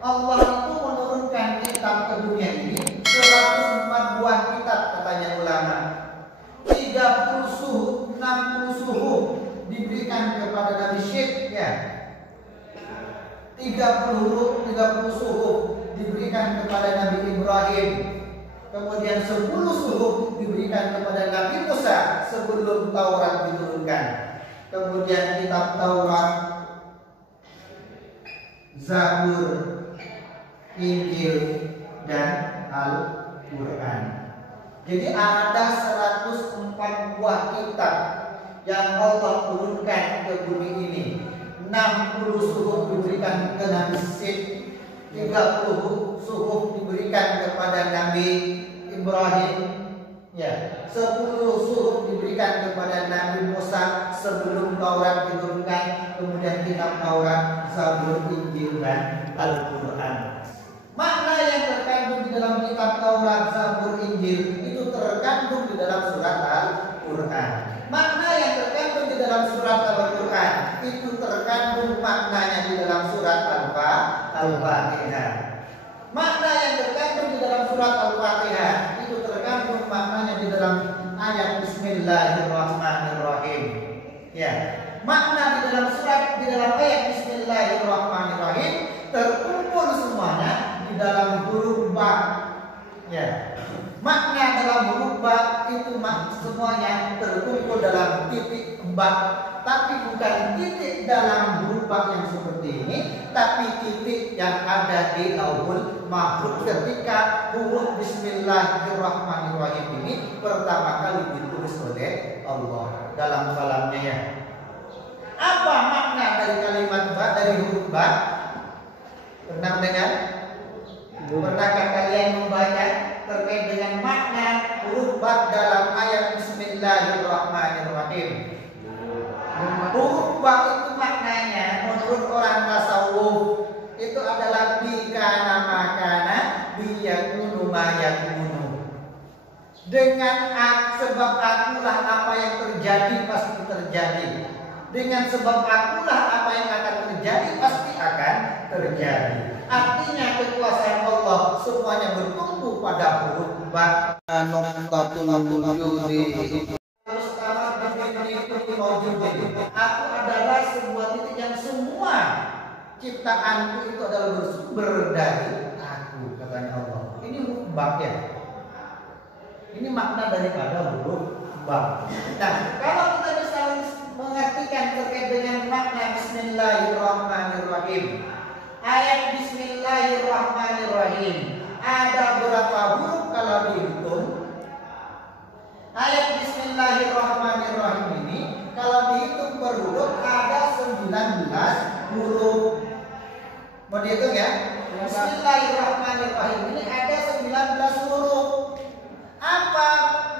Allah itu menurunkan kitab ke dunia ini 104 buah kitab katanya ulama. 30 suhuf, 60 suhuf diberikan kepada Nabi Syekh ya. 30 suhuf diberikan kepada Nabi Ibrahim. Kemudian 10 suhuf diberikan kepada Nabi Musa sebelum Taurat diturunkan. Kemudian kitab Taurat, Zabur, Injil, dan Al-Quran. Jadi ada 104 buah kitab yang Allah turunkan ke bumi ini. 60 suhuf diberikan ke Nabi Syekh, 30 suhuf diberikan kepada Nabi Ibrahim, ya, 10 suhuf diberikan kepada Nabi Musa sebelum Taurat diturunkan. Kemudian kitab Taurat, Zabur, Injil, dan Al-Quran. Makna yang terkandung di dalam kitab Taurat, Zabur, Injil itu terkandung di dalam surat Al-Quran. Makna yang terkandung di dalam surat Al-Quran itu terkandung maknanya di dalam surat Al-Fatihah. Makna yang terkandung di dalam surat Al-Fatihah itu terkandung maknanya di dalam ayat Bismillahirrahmanirrahim. Ya, makna di dalam ayat Bismillahirrahmanirrahim terkumpul semuanya di dalam huruf ba. Ya, makna dalam huruf ba itu semuanya terkumpul dalam titik ba, tapi bukan titik dalam huruf ba yang seperti ini, tapi titik yang ada di Lauhul Mahfuz ketika huruf Bismillahirrahmanirrahim ini pertama kali ditulis oleh Allah dalam kalamnya ya. Apa makna dari kalimat ba, dari huruf ba? Pernah mendengar? Pernahkah kalian membaca terkait dengan makna huruf ba dalam ayat Bismillahirrahmanirrahim? Huruf ba itu maknanya menurut orang tasawuf itu adalah bikana makana biyakunu mayakunu. Dengan sebab akulah apa yang terjadi pasti terjadi. Dengan sebab akulah apa yang akan terjadi pasti akan terjadi. Artinya kekuasaan Allah semuanya bertumbuh pada huruf ba. Aku adalah sebuah titik yang semua ciptaanku itu adalah bersumber dari aku, katanya Allah. Ini huruf ba ya. Ini makna daripada huruf ba. Nah, kalau kita bisa mengartikan terkait dengan makna Bismillahirrahmanirrahim. Ayat Bismillahirrahmanirrahim ada berapa huruf kalau dihitung? Ayat Bismillahirrahmanirrahim ini kalau dihitung per huruf ada 19 huruf. Mau dihitung ya? Bismillahirrahmanirrahim ini ada 19 huruf. Apa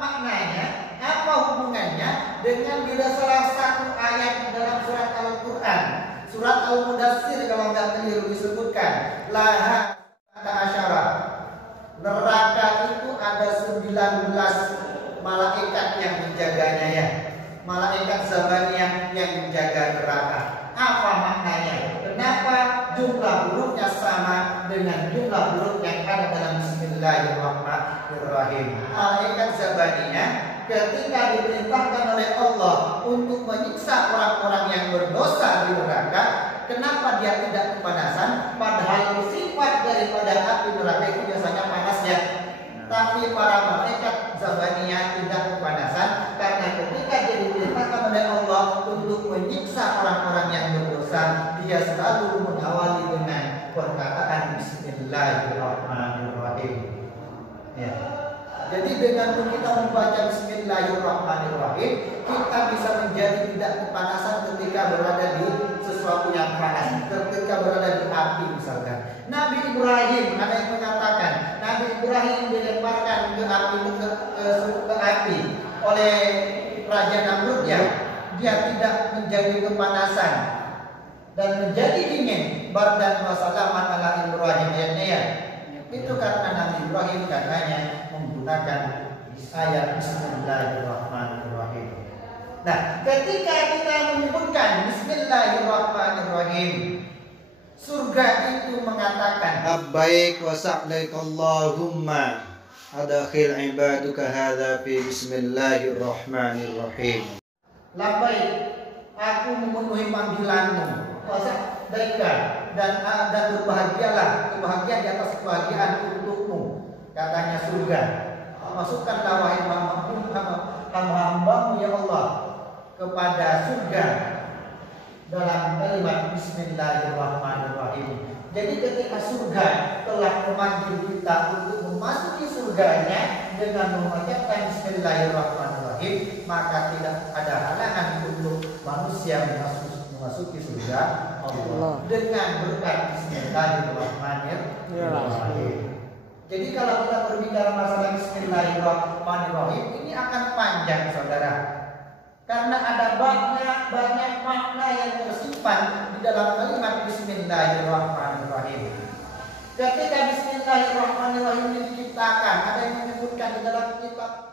maknanya? Apa hubungannya dengan bila salah satu ayat dalam surat Al-Quran, surat Al-Mudassir kalau nggak keliru disebutkan laha asyara, neraka itu ada 19 malaikat yang menjaganya ya, malaikat zabaniyah yang menjaga neraka. Apa maknanya? Kenapa jumlah hurufnya sama dengan jumlah huruf yang ada dalam Bismillahirrahmanirrahim? Malaikat zabaniyah ketika diperintahkan oleh Allah untuk menyiksa orang-orang yang berdosa di neraka, kenapa dia tidak kepanasan? Padahal sifat daripada api neraka itu biasanya panas ya. Tapi para malaikat zabaniyah tidak kepanasan karena ketika dia diperintahkan oleh Allah untuk menyiksa orang-orang yang berdosa, dia selalu mengawali dengan perkataan Bismillahirrahmanirrahim. Ya. Jadi dengan kita membaca Bismillahirrahmanirrahim, kita bisa menjadi tidak kepanasan ketika berada di sesuatu yang panas, ketika berada di api misalkan. Nabi Ibrahim, ada yang mengatakan Nabi Ibrahim dilemparkan ke api oleh Raja Namrud ya, dia tidak menjadi kepanasan dan menjadi dingin. Bardan wa salaman ala Ibrahim ayatnya ya. Itu karena Nabi Ibrahim katanya menggunakan ayat Bismillahirrahmanirrahim. Nah, ketika kita menyebutkan Bismillahirrahmanirrahim, surga itu mengatakan labbaik wa sa'laik Allahumma adkhil ibaduka hadza fi bismillahirrahmanirrahim. Labbaik, aku memenuhi panggilanmu, wa sa'laik, dan berbahagialah, kebahagiaan di atas kebahagiaan untukmu, katanya surga. Masukkanlah wahai hamba-Mu ya Allah kepada surga dalam kalimat bismillahirrahmanirrahim. Jadi ketika surga telah memanggil kita untuk memasuki surganya dengan mengucapkan bismillahirrahmanirrahim, maka tidak ada halangan untuk manusia memasuki surga Allah dengan berkat bismillahirrahmanirrahim. Jadi kalau kita berbicara masalah bismillahirrahmanirrahim, ini akan panjang saudara. Karena ada banyak makna yang tersimpan di dalam kalimat bismillahirrahmanirrahim. Ketika bismillahirrahmanirrahim ini diciptakan, ada yang menyebutkan di dalam kitab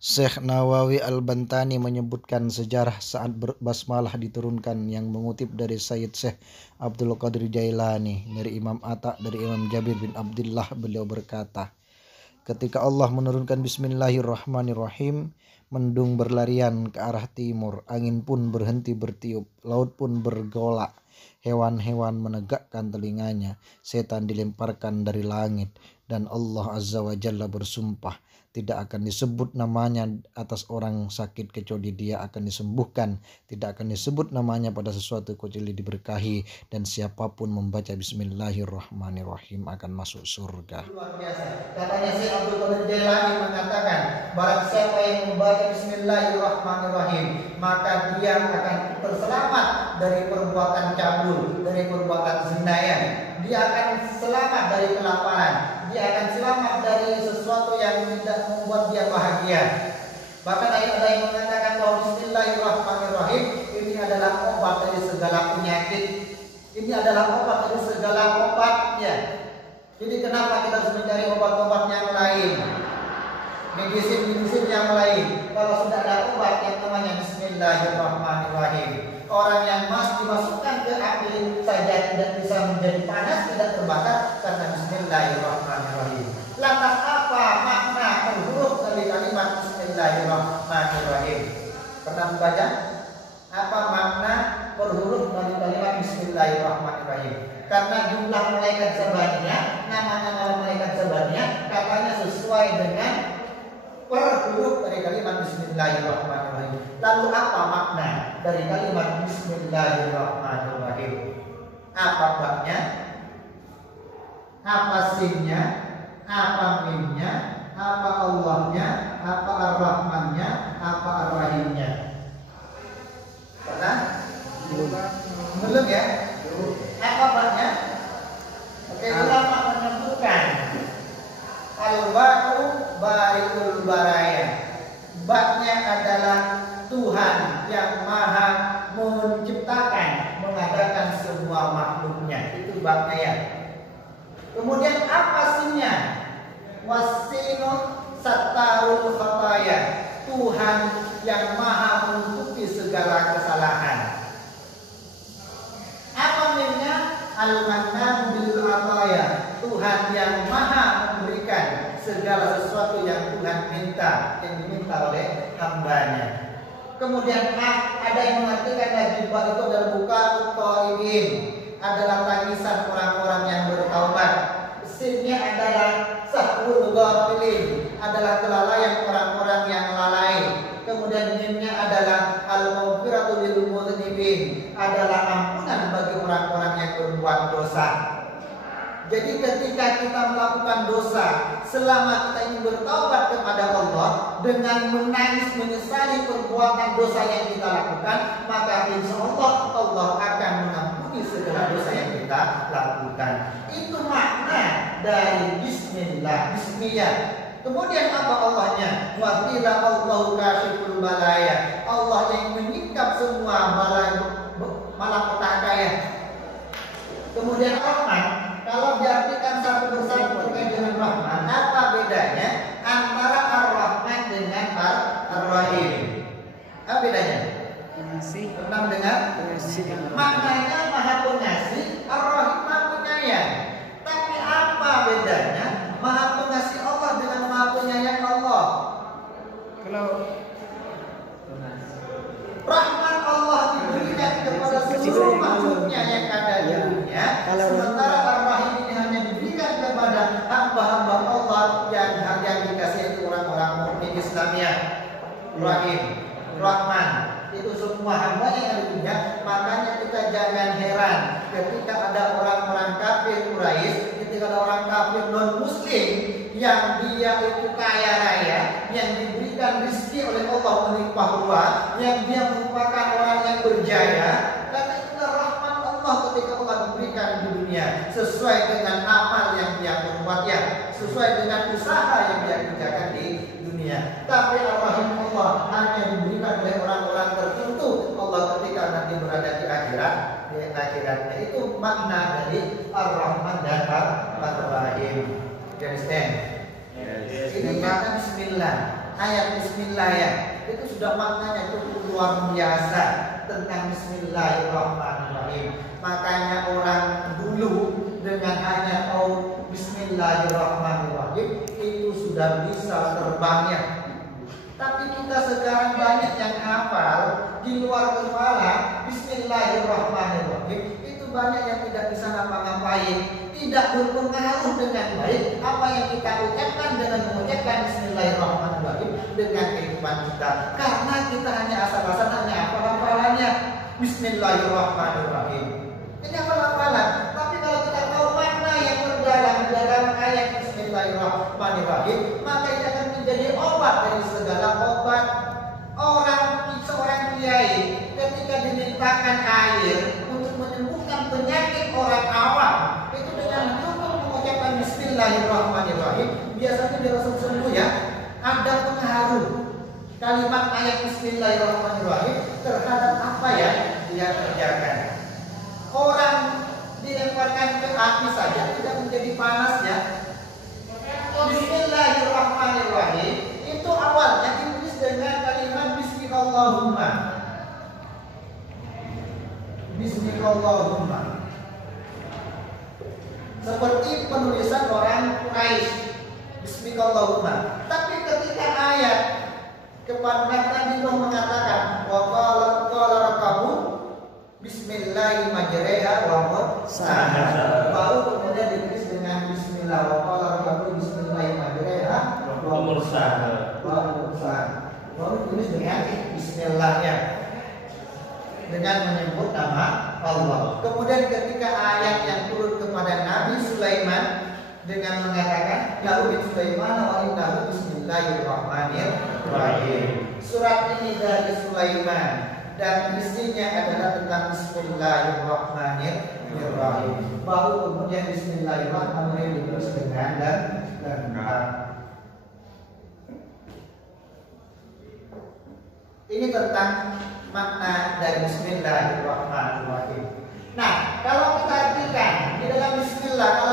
Syekh Nawawi Al-Bantani menyebutkan sejarah saat basmalah diturunkan yang mengutip dari Sayyid Syekh Abdul Qadir Jailani, dari Imam Atta, dari Imam Jabir bin Abdullah, beliau berkata, ketika Allah menurunkan bismillahirrahmanirrahim, mendung berlarian ke arah timur, angin pun berhenti bertiup, laut pun bergolak, hewan-hewan menegakkan telinganya, setan dilemparkan dari langit, dan Allah Azza wa Jalla bersumpah, tidak akan disebut namanya atas orang sakit kecuali dia akan disembuhkan, tidak akan disebut namanya pada sesuatu kecuali diberkahi, dan siapapun membaca bismillahirrahmanirrahim akan masuk surga. Luar biasa. Katanya Syekh Abdul Qadir Jailani mengatakan, barang siapa yang membaca bismillahirrahmanirrahim, maka dia akan terselamat dari perbuatan cabul, dari perbuatan zinayah. Dia akan selamat dari kelaparan, dia akan selamat dari sesuatu yang tidak membuat dia bahagia. Bahkan ada yang mengatakan bahwa bismillahirrahmanirrahim ini adalah obat dari segala penyakit. Ini adalah obat dari segala obatnya. Jadi kenapa kita harus mencari obat-obat yang lain, medicine yang lain, kalau sudah ada obat yang namanya bismillahirrahmanirrahim. Orang yang dimasukkan ke api saja tidak bisa menjadi panas, tidak terbakar karena bismillahirrahmanirrahim. Lantas apa makna huruf dari kalimat bismillahirrahmanirrahim? Pernah membaca? Apa makna berhuruf dari kalimat bismillahirrahmanirrahim? Karena jumlah malaikat zabaniyah, nama-nama malaikat zabaniyah katanya sesuai dengan per huruf dari kalimat bismillahirrahmanirrahim. Lalu apa makna dari kalimat bismillahirrahmanirrahim? Apa babnya? Apa sinnya? Apa mimnya? Apa Allahnya? Apa ar-Rahmannya? Apa ar-Rahimnya? Pernah? Belum ya? Apa babnya? Oke, ulama menyebutkan al-ba'u bari'ul baraya. Babnya adalah Tuhan yang maha menciptakan, mengadakan semua makhluknya. Itu babnya ya. Kemudian apa sinnya? Wasinu satarul khataya. Tuhan yang maha menutupi segala kesalahan. Apa mimnya? Al-Mannan bil ataya. Tuhan yang maha memberikan segala sesuatu yang Tuhan minta, yang diminta oleh hambanya. Kemudian ada yang mengartikan najibah itu adalah buka uttoibin, adalah tangisan orang-orang yang bertaubat. Sinnya adalah sahul ghafilin, adalah kelalaian orang-orang yang lalai. Kemudian mimnya adalah al-maghfiratu lil mudznibin, adalah ampunan bagi orang-orang yang berbuat dosa. Jadi ketika kita melakukan dosa, selama kita ingin bertaubat kepada Allah dengan menangis menyesali perbuatan dosa yang kita lakukan, maka insya Allah Allah akan mengampuni segala dosa yang kita lakukan. Itu makna dari bismillah, bismillah. Kemudian apa Allahnya? Wa qila Allahu kashiful balaya. Allah yang menyingkap semua malapetaka ya. Kemudian Rahman, kalau diartikan satu persatu terkait dengan Rahman, apa bedanya antara Ar-Rahman dengan Ar-Rahim? Apa bedanya? Pernah mendengar? Maknanya maha pengasih, Ar-Rahim maha penyayang. Sementara Ar-Rahim ini hanya diberikan kepada hamba-hamba Allah yang dikasihi orang-orang mukmin Islamiyah. Rahim, Rahman, itu semua hamba yang ada di dunia. Makanya kita jangan heran ketika ada orang-orang kafir Quraisy, ketika ada orang kafir non-muslim yang dia itu kaya raya, yang diberikan rezeki oleh Allah melimpah ruah, yang dia merupakan orang yang berjaya, karena itulah rahmat Allah ketika Allah diberikan di dunia sesuai dengan amal yang dia perbuatnya, sesuai dengan usaha yang dia kerjakan di dunia. Tapi Ar-Rahim Allah hanya diberikan oleh orang-orang tertentu. Allah ketika nanti berada di akhirat, akhiratnya itu makna dari Ar-Rahman dan Ar-Rahim. Understand? Ini kata Bismillah, ayat Bismillah ya, itu sudah maknanya itu luar biasa tentang Bismillahirrahmanirrahim. Makanya orang dulu dengan hanya tahu Bismillahirrahmanirrahim itu sudah bisa terbangnya. Tapi kita sekarang banyak yang hafal di luar kepala Bismillahirrahmanirrahim, itu banyak yang tidak bisa ngapa-ngapain, tidak berpengaruh dengan baik apa yang kita ucapkan dengan mengucapkan Bismillahirrahmanirrahim dengan kehidupan kita, karena kita hanya asal-asalan hanya hafal-hafalannya Bismillahirrahmanirrahim. Ini hafal-hafalan, tapi kalau kita tahu makna yang terdalam dalam ayat Bismillahirrahmanirrahim, maka itu akan menjadi obat dari segala obat. Seorang kiai ketika dimintakan air untuk menyembuhkan penyakit orang awam, itu dengan cukup mengucapkan Bismillahirrahmanirrahim, biasanya dia langsung sembuh ya. Ada pengaruh kalimat ayat Bismillahirrahmanirrahim terhadap apa yang dia kerjakan. Orang dilemparkan ke api saja tidak menjadi panas ya. Bismillahirrahmanirrahim itu awalnya ditulis dengan kalimat Bismillahumma. Bismillahumma. Seperti penulisan orang Quraisy, Bismillahumma. Tapi ketika ayat kepada Nabi Nuh mengatakan wa qala rakabu Bismillahirrahmanirrahim majreha wa mursaha, baru kemudian ditulis dengan Bismillah wa qala rakabu Bismillahirrahmanirrahim majreha wa mursaha, baru tulis dengan Bismillahnya, dengan menyebut nama Allah. Kemudian ketika ayat yang turun kepada Nabi Sulaiman dengan mengatakan lalu Sulaiman wa innahu Bismillahirrahmanirrahim. Surat ini dari Sulaiman dan isinya adalah tentang Bismillahirrahmanirrahim. Baru kemudian Bismillahirrahmanirrahim ditulis dengan dan ini tentang makna dari Bismillahirrahmanirrahim. Nah, kalau kita artikan di dalam Bismillah, kalau